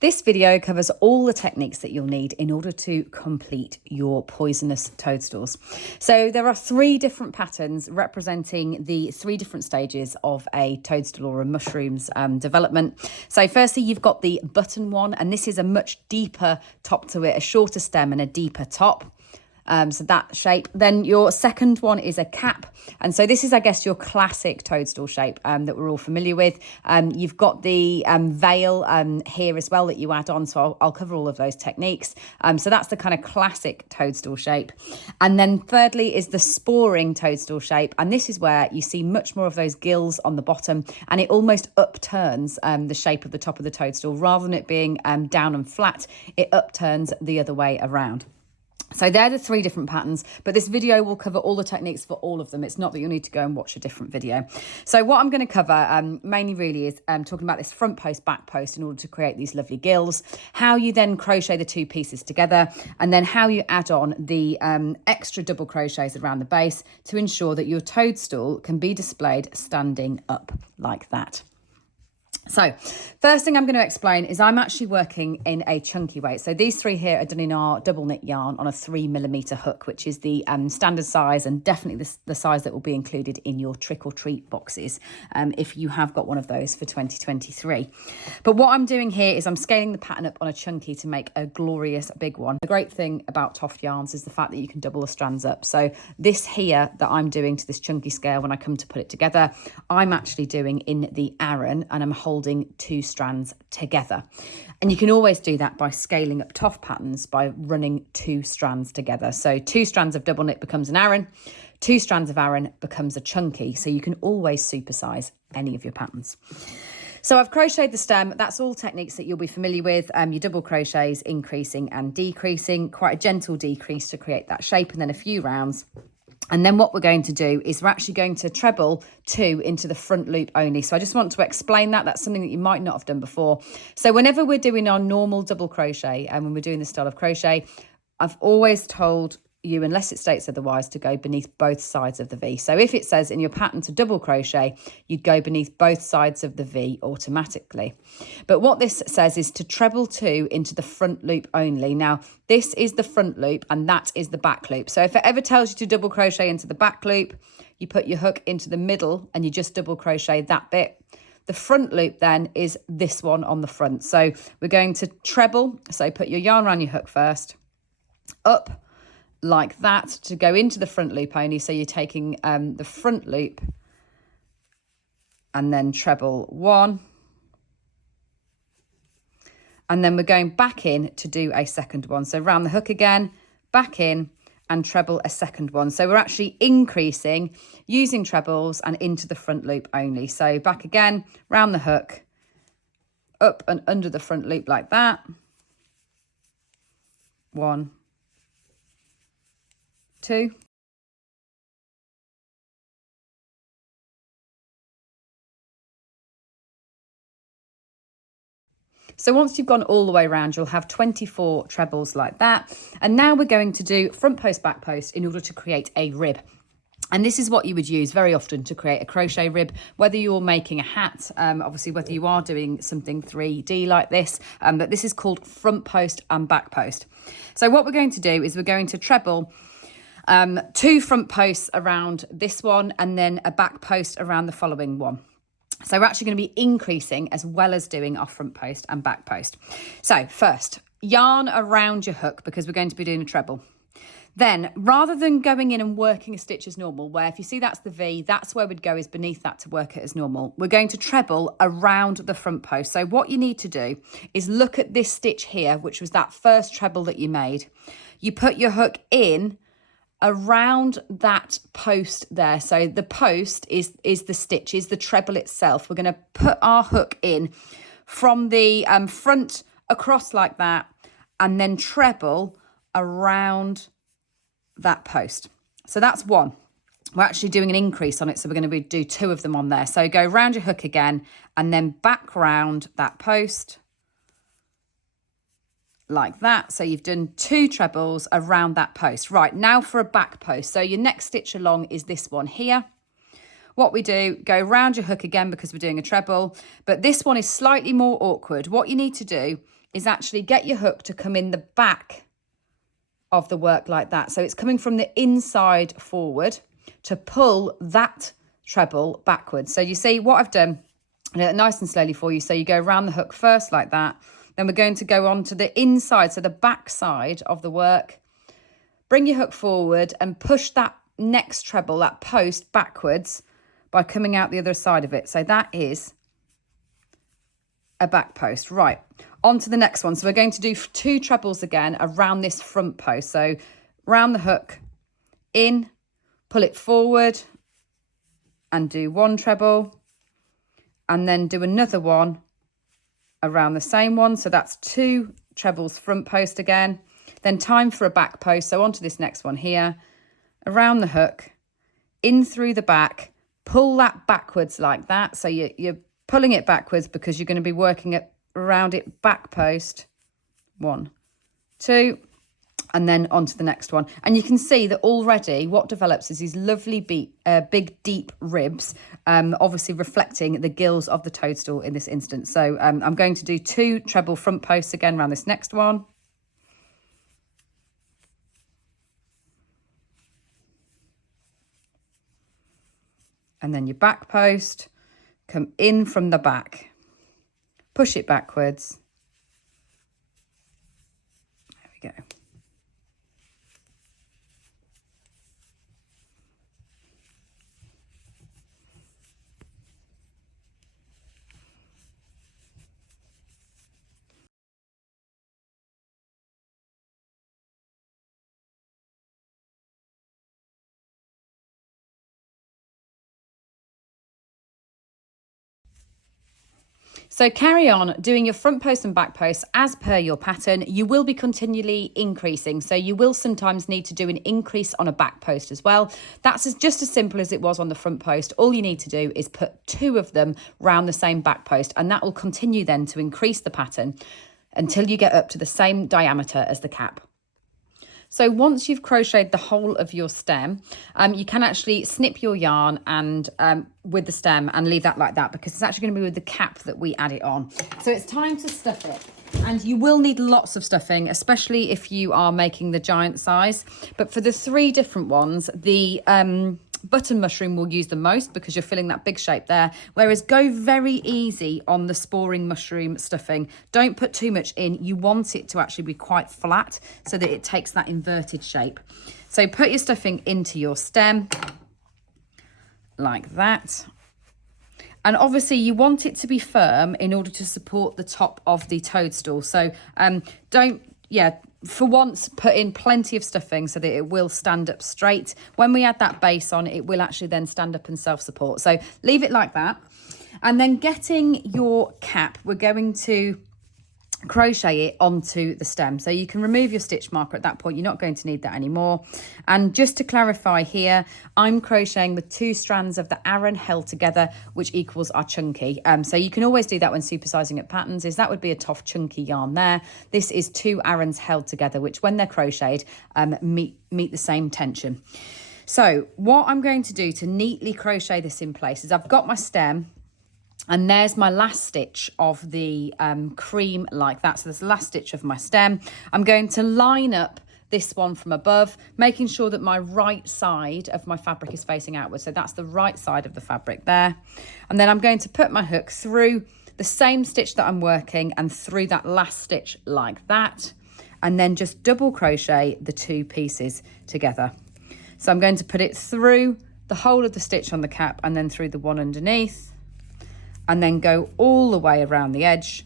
This video covers all the techniques that you'll need in order to complete your poisonous toadstools. So there are 3 different patterns representing the 3 different stages of a toadstool or a mushroom's development. So firstly, you've got the button one, and this is a much deeper top to it, a shorter stem and a deeper top. So that shape. Then your second one is a cap. And so this is, I guess, your classic toadstool shape that we're all familiar with. You've got the veil here as well that you add on. So I'll cover all of those techniques. So that's the kind of classic toadstool shape. And then thirdly is the sporing toadstool shape. And this is where you see much more of those gills on the bottom, and it almost upturns the shape of the top of the toadstool. Rather than it being down and flat, it upturns the other way around. So they're the 3 different patterns, but this video will cover all the techniques for all of them. It's not that you'll need to go and watch a different video. So what I'm going to cover mainly really is talking about this front post, back post in order to create these lovely gills, how you then crochet the 2 pieces together, and then how you add on the extra double crochets around the base to ensure that your toadstool can be displayed standing up like that. So first thing I'm going to explain is I'm actually working in a chunky weight. So these 3 here are done in our double knit yarn on a 3mm hook, which is the standard size and definitely the size that will be included in your trick or treat boxes if you have got one of those for 2023. But what I'm doing here is I'm scaling the pattern up on a chunky to make a glorious big one. The great thing about TOFT yarns is the fact that you can double the strands up. So this here that I'm doing to this chunky scale when I come to put it together, I'm actually doing in the Aran, and I'm holding 2 strands together. And you can always do that by scaling up TOFT patterns by running 2 strands together. So 2 strands of double knit becomes an Aran, 2 strands of Aran becomes a chunky. So you can always supersize any of your patterns. So I've crocheted the stem. That's all techniques that you'll be familiar with. Your double crochets, increasing and decreasing, quite a gentle decrease to create that shape, and then a few rounds. And then what we're going to do is we're actually going to treble 2 into the front loop only. So I just want to explain that. That's something that you might not have done before. So whenever we're doing our normal double crochet and when we're doing this style of crochet, I've always told you, unless it states otherwise, to go beneath both sides of the V. So if it says in your pattern to double crochet, you'd go beneath both sides of the V automatically. But what this says is to treble 2 into the front loop only. Now, this is the front loop and that is the back loop. So if it ever tells you to double crochet into the back loop, you put your hook into the middle and you just double crochet that bit. The front loop then is this one on the front. So we're going to treble. So put your yarn around your hook first, up, like that, to go into the front loop only. So you're taking the front loop and then treble 1, and then we're going back in to do a second one. So round the hook again, back in and treble a second one. So we're actually increasing using trebles and into the front loop only. So back again, round the hook, up and under the front loop like that. 1, 2. So once you've gone all the way around, you'll have 24 trebles like that. And now we're going to do front post, back post in order to create a rib. And this is what you would use very often to create a crochet rib, whether you're making a hat, obviously whether you are doing something 3D like this, but this is called front post and back post. So what we're going to do is we're going to treble 2 front posts around this one and then a back post around the following one. So we're actually going to be increasing as well as doing our front post and back post. So first, yarn around your hook because we're going to be doing a treble. Then rather than going in and working a stitch as normal, where if you see that's the V, that's where we'd go is beneath that to work it as normal. We're going to treble around the front post. So what you need to do is look at this stitch here, which was that first treble that you made. You put your hook in around that post there. So the post is the stitch, is the treble itself. We're going to put our hook in from the front across like that and then treble around that post. So that's 1. We're actually doing an increase on it, so we're going to do 2 of them on there. So go round your hook again and then back round that post like that. So you've done 2 trebles around that post. Right, now for a back post. So your next stitch along is this one here. What we do, go round your hook again because we're doing a treble, but this one is slightly more awkward. What you need to do is actually get your hook to come in the back of the work like that. So it's coming from the inside forward to pull that treble backwards. So you see what I've done, nice and slowly for you. So you go around the hook first like that. Then we're going to go on to the inside, so the back side of the work. Bring your hook forward and push that next treble, that post, backwards by coming out the other side of it. So that is a back post. Right, on to the next one. So we're going to do 2 trebles again around this front post. So round the hook, in, pull it forward and do 1 treble, and then do another one around the same one. So that's 2 trebles front post again. Then time for a back post. So onto this next one here, around the hook, in through the back, pull that backwards like that. So you're pulling it backwards because you're going to be working it around it back post. 1, 2, and then onto the next one. And you can see that already what develops is these lovely big deep ribs, obviously reflecting the gills of the toadstool in this instance. So I'm going to do 2 treble front posts again around this next one. And then your back post, come in from the back, push it backwards. There we go. So carry on doing your front post and back post as per your pattern. You will be continually increasing. So you will sometimes need to do an increase on a back post as well. That's just as simple as it was on the front post. All you need to do is put 2 of them round the same back post, and that will continue then to increase the pattern until you get up to the same diameter as the cap. So once you've crocheted the whole of your stem, you can actually snip your yarn and with the stem and leave that like that, because it's actually going to be with the cap that we add it on. So it's time to stuff it. And you will need lots of stuffing, especially if you are making the giant size. But for the 3 different ones, the button mushroom will use the most because you're filling that big shape there, whereas go very easy on the sporing mushroom stuffing. Don't put too much in. You want it to actually be quite flat so that it takes that inverted shape. So put your stuffing into your stem like that. And obviously you want it to be firm in order to support the top of the toadstool. So for once, put in plenty of stuffing so that it will stand up straight. When we add that base on, it will actually then stand up and self-support. So leave it like that. And then getting your cap, we're going to crochet it onto the stem. So you can remove your stitch marker at that point. You're not going to need that anymore. And just to clarify here, I'm crocheting with 2 strands of the Aran held together, which equals our chunky. So you can always do that when supersizing at patterns, is that would be a TOFT chunky yarn there. This is 2 Arans held together, which when they're crocheted, meet the same tension. So what I'm going to do to neatly crochet this in place is I've got my stem, and there's my last stitch of the cream like that. So there's the last stitch of my stem. I'm going to line up this one from above, making sure that my right side of my fabric is facing outwards. So that's the right side of the fabric there. And then I'm going to put my hook through the same stitch that I'm working and through that last stitch like that. And then just double crochet the 2 pieces together. So I'm going to put it through the whole of the stitch on the cap and then through the one underneath, and then go all the way around the edge,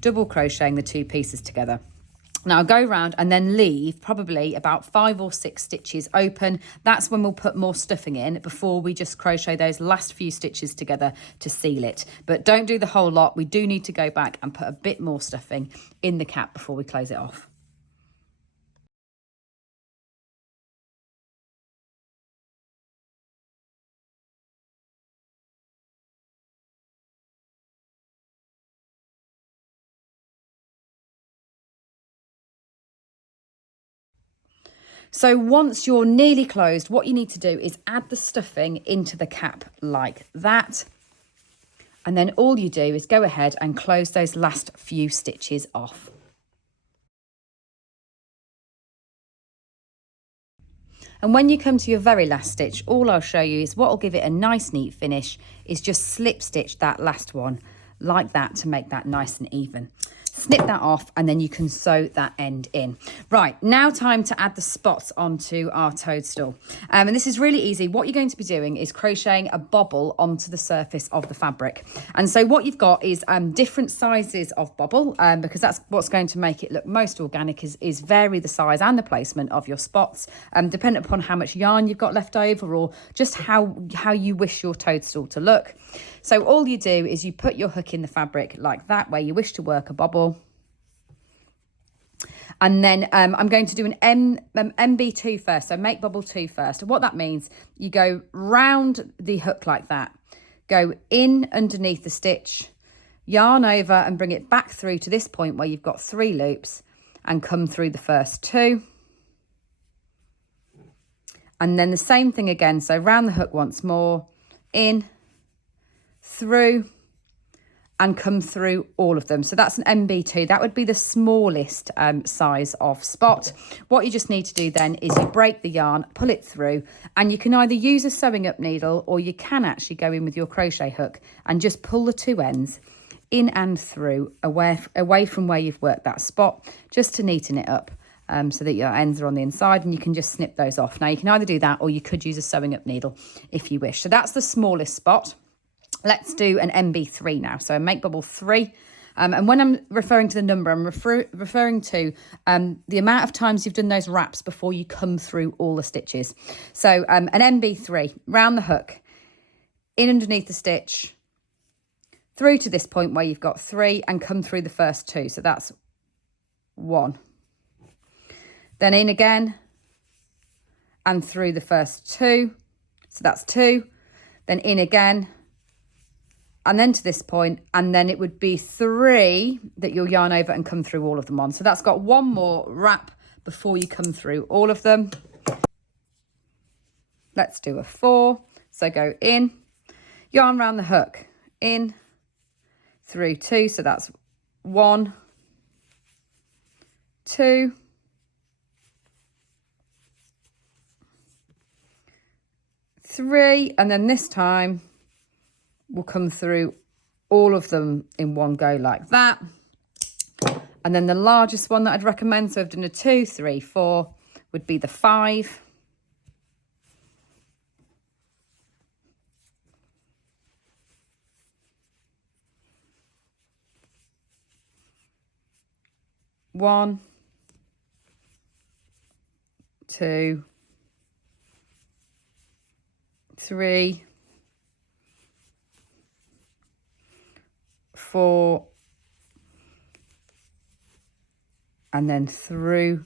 double crocheting the 2 pieces together. Now I'll go around and then leave probably about 5 or 6 stitches open. That's when we'll put more stuffing in before we just crochet those last few stitches together to seal it. But don't do the whole lot. We do need to go back and put a bit more stuffing in the cap before we close it off. So once you're nearly closed, what you need to do is add the stuffing into the cap like that. And then all you do is go ahead and close those last few stitches off. And when you come to your very last stitch, all I'll show you is what will give it a nice neat finish is just slip stitch that last one like that to make that nice and even. Snip that off and then you can sew that end in. Right, now time to add the spots onto our toadstool. And this is really easy. What you're going to be doing is crocheting a bobble onto the surface of the fabric. And so what you've got is different sizes of bobble, because that's what's going to make it look most organic is vary the size and the placement of your spots, depending upon how much yarn you've got left over or just how you wish your toadstool to look. So all you do is you put your hook in the fabric like that, where you wish to work a bobble. And then I'm going to do an MB2 first, so make bobble 2 first. What that means, you go round the hook like that, go in underneath the stitch, yarn over and bring it back through to this point where you've got 3 loops and come through the first 2. And then the same thing again, so round the hook once more, in, through, and come through all of them. So that's an MB2. That would be the smallest size of spot. What you just need to do then is you break the yarn, pull it through, and you can either use a sewing up needle or you can actually go in with your crochet hook and just pull the 2 ends in and through away from where you've worked that spot, just to neaten it up. So that your ends are on the inside and you can just snip those off. Now you can either do that or you could use a sewing up needle if you wish. So that's the smallest spot. Let's do an MB3 now. So make bubble 3. And when I'm referring to the number, I'm referring to the amount of times you've done those wraps before you come through all the stitches. So an MB3, round the hook, in underneath the stitch, through to this point where you've got 3 and come through the first 2. So that's 1. Then in again and through the first 2. So that's 2. Then in again and then to this point, and then it would be 3 that you'll yarn over and come through all of them on. So that's got 1 more wrap before you come through all of them. Let's do a 4. So go in, yarn around the hook, in, through 2. So that's 1, 2, 3, and then this time we'll come through all of them in one go like that. And then the largest one that I'd recommend, so I've done a 2, 3, 4, would be the 5. One, 2, 3, 4, and then through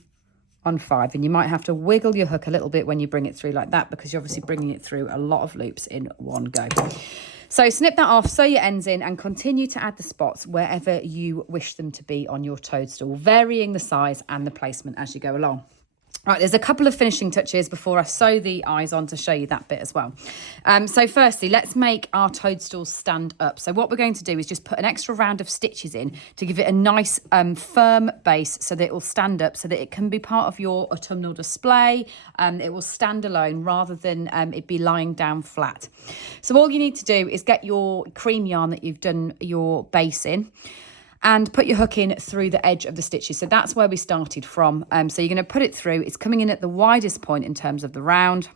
on 5. And you might have to wiggle your hook a little bit when you bring it through like that, because you're obviously bringing it through a lot of loops in one go. So snip that off, sew your ends in, and continue to add the spots wherever you wish them to be on your toadstool, varying the size and the placement as you go along. Right, there's a couple of finishing touches before I sew the eyes on to show you that bit as well. So firstly, let's make our toadstools stand up. So what we're going to do is just put an extra round of stitches in to give it a nice firm base so that it will stand up, so that it can be part of your autumnal display. It will stand alone rather than it be lying down flat. So all you need to do is get your cream yarn that you've done your base in, and put your hook in through the edge of the stitches. So that's where we started from. So you're going to put it through. It's coming in at the widest point in terms of the round.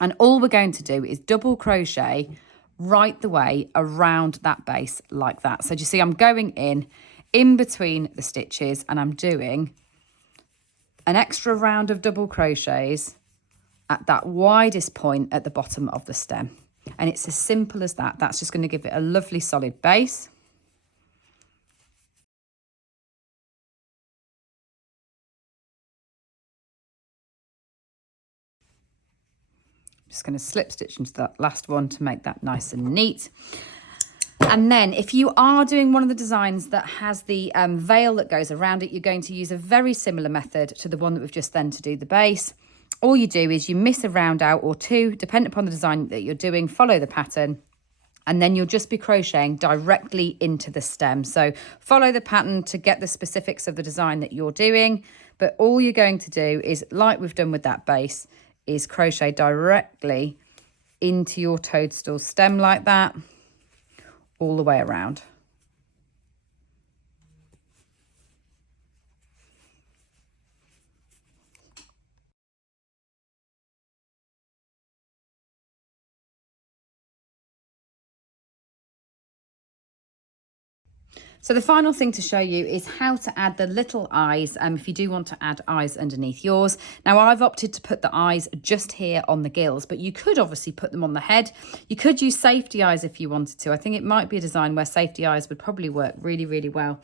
And all we're going to do is double crochet right the way around that base like that. So do you see I'm going in between the stitches, and I'm doing an extra round of double crochets at that widest point at the bottom of the stem. And it's as simple as that. That's just going to give it a lovely solid base. Just going to slip stitch into that last one to make that nice and neat. And then if you are doing one of the designs that has the veil that goes around it, you're going to use a very similar method to the one that we've just done to do the base. All you do is you miss a round out or 2, depending upon the design that you're doing, follow the pattern, and then you'll just be crocheting directly into the stem. So follow the pattern to get the specifics of the design that you're doing, but all you're going to do is, like we've done with that base, is crochet directly into your toadstool stem like that, all the way around. So the final thing to show you is how to add the little eyes if you do want to add eyes underneath yours. Now I've opted to put the eyes just here on the gills, but you could obviously put them on the head. You could use safety eyes if you wanted to. I think it might be a design where safety eyes would probably work really, really well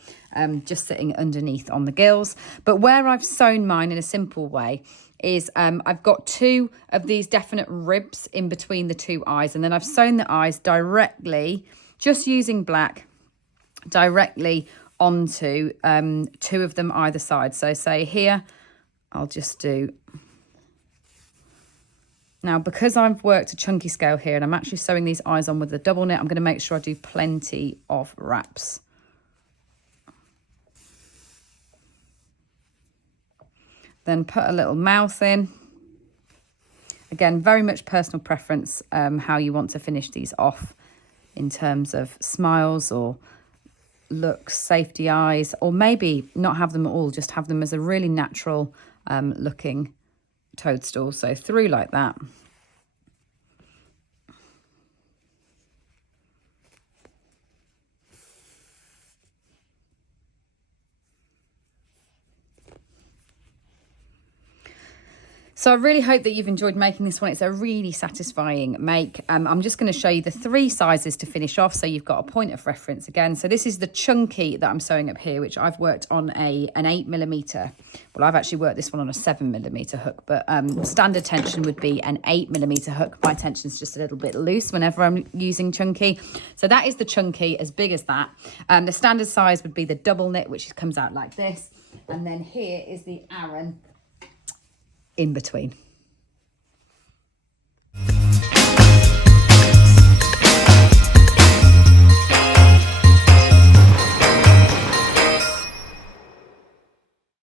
just sitting underneath on the gills. But where I've sewn mine in a simple way is I've got two of these definite ribs in between the two eyes, and then I've sewn the eyes directly, just using black, directly onto two of them either side. So say here, I'll just do, now because I've worked a chunky scale here and I'm actually sewing these eyes on with a double knit, I'm going to make sure I do plenty of wraps. Then put a little mouth in. Again, very much personal preference how you want to finish these off in terms of smiles or looks, safety eyes, or maybe not have them at all, just have them as a really natural looking toadstool. So through like that. So I really hope that you've enjoyed making this one. It's a really satisfying make. I'm just going to show you the three sizes to finish off, so you've got a point of reference again. So this is the chunky that I'm sewing up here, which I've worked on an 8mm. Well, I've actually worked this one on a 7mm hook, but standard tension would be an 8mm hook. My tension's just a little bit loose whenever I'm using chunky. So that is the chunky, as big as that. The standard size would be the double knit, which comes out like this. And then here is the Aran in between.